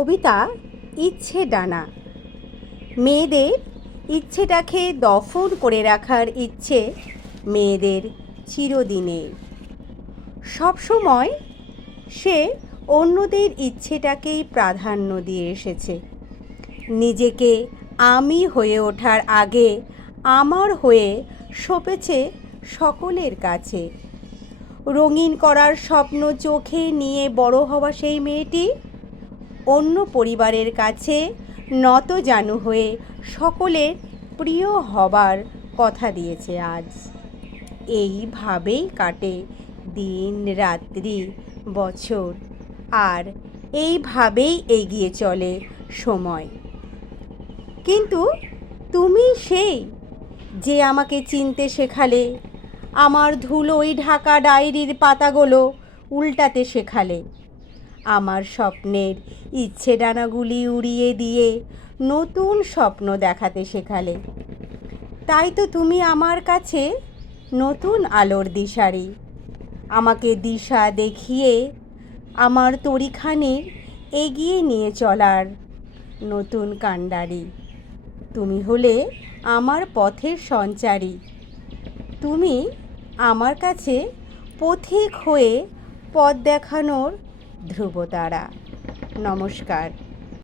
কবিতা ইচ্ছে ডানা। মেয়েদের ইচ্ছেটাকে দফন করে রাখার ইচ্ছে মেয়েদের চিরদিনের। সবসময় সে অন্যদের ইচ্ছেটাকেই প্রাধান্য দিয়ে এসেছে। নিজেকে আমি হয়ে ওঠার আগে আমার হয়ে সঁপেছে সকলের কাছে। রঙিন করার স্বপ্ন চোখে নিয়ে বড় হওয়া সেই মেয়েটি অন্য পরিবারের কাছে নতজানু হয়ে সকলের প্রিয় হবার কথা দিয়েছে আজ। এইভাবেই কাটে দিন রাত্রি বছর, আর এইভাবেই এগিয়ে চলে সময়। কিন্তু তুমি সেই যে আমাকে চিনতে শেখালে, আমার ধুলোয় ঢাকা ডায়েরির পাতাগুলো উল্টাতে শেখালে, আমার স্বপ্নের ইচ্ছে ডানাগুলি উড়িয়ে দিয়ে নতুন স্বপ্ন দেখাতে শেখালে। তাই তো তুমি আমার কাছে নতুন আলোর দিশারি, আমাকে দিশা দেখিয়ে আমার তরিখানির এগিয়ে নিয়ে চলার নতুন কাণ্ডারি। তুমি হলে আমার পথের সঞ্চারী, তুমি আমার কাছে পথিক হয়ে পথ দেখানোর ধ্রুবতারা। নমস্কার।